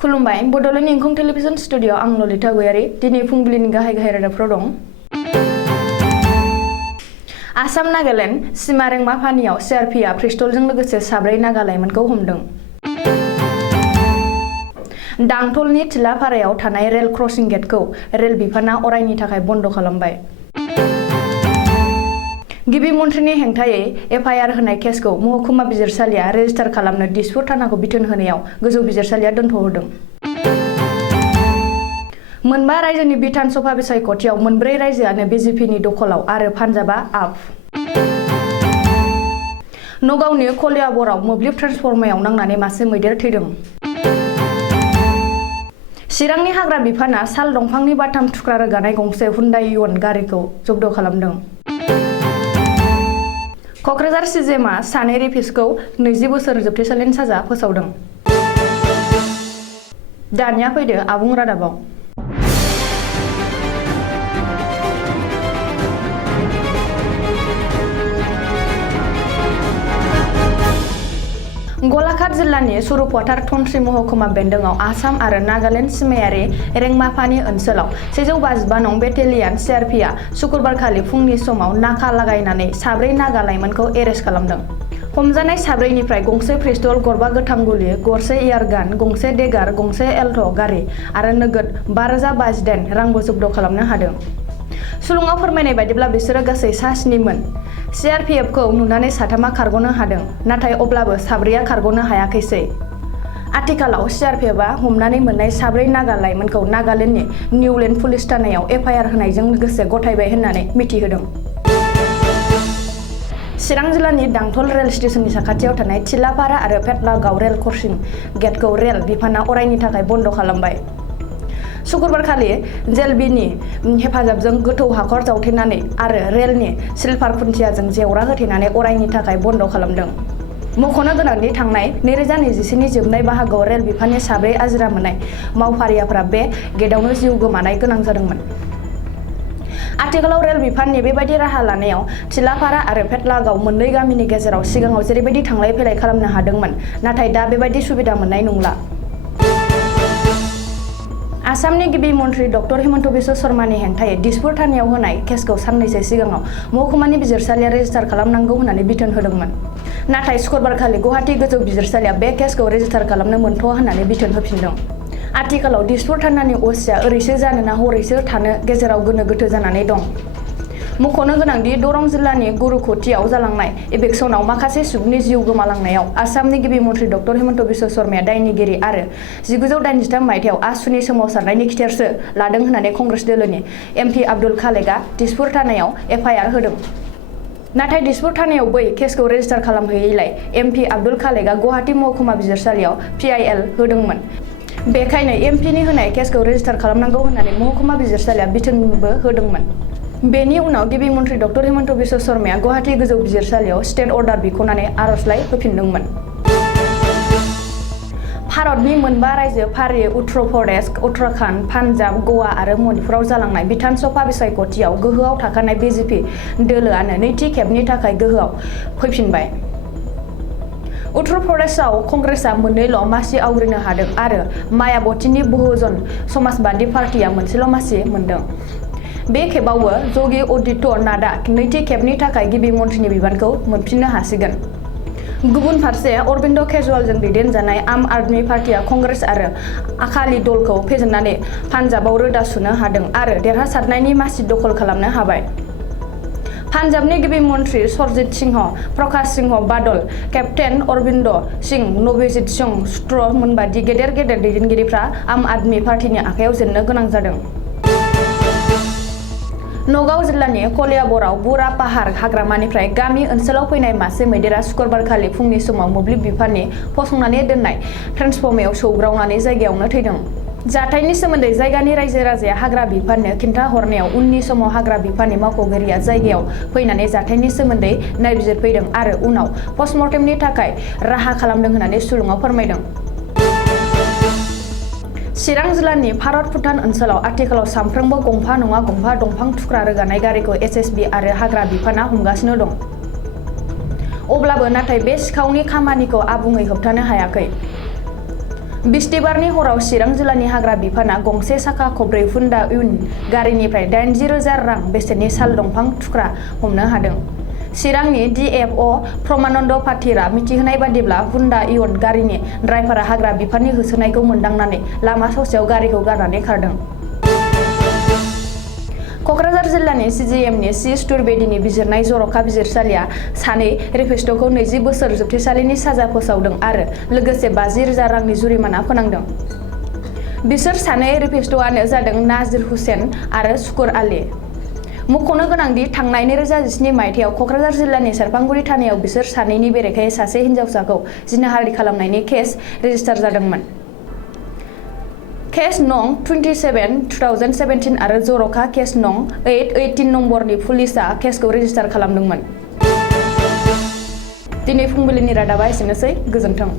खुलुमबाय Bodoland इंखं television studio आं ललिता गयारी दिनै फुंबिलिनि गाहाय रादाबफोराव दं। आसाम नागालेण्ड सिमा रेंमाफानियाव सिआरपिआ पिस्तलजों लोगोसे 4 नागा लाइमोनखौ हमदों। दांथलनि थिलाफारायाव थानाय रेल क्रसिं गेटखौ रेल बिफाना अरायनि थाखाय बन्द खालामबाय। गिबि मन्थ्रिनि हेंथायै एफआइआर होनाय केसखौ महकुमा बिजिरसालिया रेजिस्टार खालामनो दिसपुर थानाखौ बिथोन होनायाव गोजौ बिजिरसालिया दोनथ'होदों। मोनबा रायजोनि बिधान सभा बिसायख'थियाव 4 रायजोआनो बिजेपिनि दखलाव आरो पान्जाबा आप। नगावनि कलियाबराव मोब्लिब ट्रेन्सफर्मायाव नांनानै मासे मैदेर थैदों। चिरांनि हाग्रा बिफाना साल दंफांनि बाथाम थुख्रा रोगानाय गंसे हुन्डाइ इयन गारिखौ जब्द खालामदों। क'क्राझार सिजेमआ सानै रेपिस्टखौ 20 बोसोर जोबथेसालिनि साजा फोसावदों। दानिया फैदो आबुं रादाबाव। गलाघाट जिल्लानि सुरुफाथार धनस्री महकुमा बेन्दोंआव आसाम आरो नागालेण्ड सिमायारि रेंमाफानि ओनसोलाव 155 नं बेटेलियान सिआरपिआ शुक्रबारखालि फुंनि समाव नाका लागायनानै 4 नागा लाइमोनखौ एरेस्ट खालामदों। हमजानाय 4निफ्राय गंसे पिस्तल, गरबा गोथां गुलि, गरसे एयारगान, गंसे डेगार, गंसे एल्ट गारि आरो नोगोद 5,058 रांबो जब्द खालामनो हादों। सुलुङाव फोरमायनाय बायदिब्ला बिसोरो गासै 7 मोन। सिआरपिएफखौ नुनानै 3 खारग'नो हादों, नाथाय अब्लाबो 4 खारग'नो हायाखैसै। आथिखालाव सिआरपिएफआ हमनानै मोननाय 4 नागा लाइमोनखौ नागालेण्डनि निउलेण्ड पुलिस थानायाव एफआइआर होनायजों लोगोसे गथायबाय होननानै मिथिहोदों। चिरां जिल्लानि दांथल रेल स्टेशननि साखाथियाव थानाय थिलापारा आरो फेटलागाव रेल क्रसिं गेटखौ रेल बिफाना अरायनि थाखाय बन्द खालामबाय। शुक्रबारखालि जेलबिनि हेफाजाबजों गोथौ हाखर जावथेनानै आरो रेलनि स्लिपार खुन्थियाजों जेवरा होथेनानै अरायनि थाखाय बन्द खालामदों। मख'नो गोनांदि थांनाय 2021 नि जोबनाय बाहागोआव रेल बिफाननि 4 आजिरा मोननाय मावफारियाफ्रा बे गेटआवनो जिउ गोमानाय गोनां जादोंमोन। आथिखालाव रेल बिफाननि बेबायदि राहा लानायाव थिलापारा आरो फेटलागाव मोननै गामिनि गेजेराव सिगाङाव जेरैबायदि थांलाय फैलाय खालामनो हादोंमोन, नाथाय दा बेबायदि सुबिदा मोननाय नंला। आसामनि गिबि मन्थ्रि डक्टर हिमन्त बिश्व शर्मानि हेंथायै दिसपुर थानायाव होनाय केसखौ साननैसो सिगाङाव महकुमानि बिजिरसालिया रेजिस्टार खालामनांगौ होननानै बिथोन होदोंमोन। नाथाय शुक्रबारखालि गुवाहाटी गोजौ बिजिरसालिया बे केसखौ रेजिस्टार खालामनो मोनथ'आ होननानै बिथोन होफिनदों। आथिखालाव दिसपुर थानानि असिया ओरैसो जानो ना हरैसो थानो गेजेराव गोनो गोथो जानानै दं। मख'नो गोनांदि दरं जिल्लानि गुरुखथियाव जालांनाय एबेक्सनाव माखासे सुबुंनि जिउ गोमालांनायाव आसामनि गिबि मन्थ्रि डक्टर हिमन्त बिश्व शर्माया दायनिगिरि आरो 1983 मायथाइयाव आसुनि सोमावसारनायनि खिथेरसो लादों होननानै कंग्रेस दोलोनि एमपि आब्दुल खालेकआ दिसपुर थानायाव एफआइआर होदों। नाथाय दिसपुर थानायाव बै केसखौ रेजिस्टार खालामहैयैलाय एमपि आब्दुल खालेकआ गुवाहाटी महकुमा बिजिरसालियाव पिआइएल होदोंमोन। बेखायनो एमपिनि होनाय केसखौ रेजिस्टार खालामनांगौ होननानै महकुमा बिजिरसालिया बिथोनबो होदोंमोन। बेनि उनाव गिबि मन्थ्रि डक्टर हिमन्त बिश्व शर्माया गुवाहाटी गोजौ बिजिरसालियाव स्टेट अर्डार बिख'नानै आर'जलाइ होफिनदोंमोन। भारतनि मोनबा रायजो फारियै उत्तर प्रदेश, उत्तराखन्ड, पान्जाब, गवा आरो मणिपुराव जालांनाय बिधान सभा बिसायख'थियाव गोहोआव थाखानाय बिजेपि दोलोआनो नैथि खेबनि थाखाय गोहोआव फैफिनबाय। उत्तर प्रदेशआव कंग्रेसआ 2ल' मासि आवग्रिनो हादों आरो मायाबतीनि बहुजन समाजबादि पार्टीआ मोनसेल' मासि मोनदों। बे खेबावबो योगी आदित्य नाथआ नैथि खेबनि थाखाय गिबि मन्थ्रिनि बिबानखौ मोनफिननो हासिगोन। गुबुन फारसे अरबिन्द केजरीवालजों दैदेनजानाय आम आदमी पार्टीआ कंग्रेस आरो आकाली दलखौ फेजेननानै पान्जाबाव रोदा सुनो हादों आरो देरहासारनायनि मासि दखल खालामनो हाबाय। पान्जाबनि गिबि मन्थ्रि सरजित सिंह, प्रकाश सिंह बादल, केप्टेन अरबिन्द सिंह, नवजीत सिंह सूत्र मोनबादि गेदेर दैदेनगिरिफ्रा आम आदमी पार्टीनि आखायाव जेननो गोनां जादों। नगाव जिल्लानि कलियाबराव बुरा पाहार हाग्रामानिफ्राय गामि ओनसोलाव फैनाय मासे मैदेरा शुक्रबारखालि फुंनि समाव मोब्लिब बिफाननि फसंनानै दोननाय ट्रेन्सफर्मायाव सौग्रावनानै जायगायावनो थैदों। जाथायनि सोमोन्दै जायगानि रायजो राजाया हाग्रा बिफाननो खिन्थाहरनायाव उननि समाव हाग्रा बिफाननि मावख'गिरिया जायगायाव फैनानै जाथायनि सोमोन्दै नायबिजिरफैदों आरो उनाव पस्टमर्टेमनि थाखाय राहा खालामदों होननानै सुलुङाव फोरमायदों। चिरां जिल्लानि भारत भुटान ओनसोलाव आथिखालाव सानफ्रोमबो गंफा नङा गंफा दंफां थुख्रा रोगानाय गारिखौ एसएसबि आरो हाग्रा बिफाना हमगासिनो दं। अब्लाबो नाथाय बे सिखावनि खामानिखौ आबुङै होबथानो हायाखै। बिस्तिबारनि हराव चिरां जिल्लानि हाग्रा बिफाना गंसे साखा खबब्रै हुन्डा इउन गारिनिफ्राय 80,000 रां बेसेननि साल दंफां थुख्रा हमनो हादों। चिरांनि DFO प्रमानन्द पाटिरा मिथिहोनाय बादिब्ला हुन्डा इउन गारिनि ड्राइभारा हाग्रा बिफाननि होसोनायखौ मोनदांनानै लामा ससेयाव गारिखौ गारनानै खारदों। क'क्राझार जिल्लानि CGMनि सि चतुर्वेदीनि बिजिरनाय जर'खा बिजिरसालिया सानै रेपिस्टखौ 20 बोसोर जोबथेसालिनि साजा फोसावदों आरो लोगोसे 50,000 रांनि जुरिमाना फोनांदों। बिसोर सानै रेपिस्टआनो जादों नाजिर हुसेन आरो शुकुर आली। मख'नो गोनांदि थांनाय 2017 मायथाइयाव क'क्राझार जिल्लानि सेरफांगुरि थानायाव बिसोर सानैनि बेरेखायै सासे हिनजावसाखौ जिनाहारि खालामनायनि केस रेजिस्टार जादोंमोन। केस नं 27/2017 आरो जर'खा केस नं 8/18 नम्बरनि पुलिसआ केसखौ रेजिस्टार खालामदोंमोन। दिनै फुंबिलिनि रादाबा एसेनोसै, गोजोन्थों।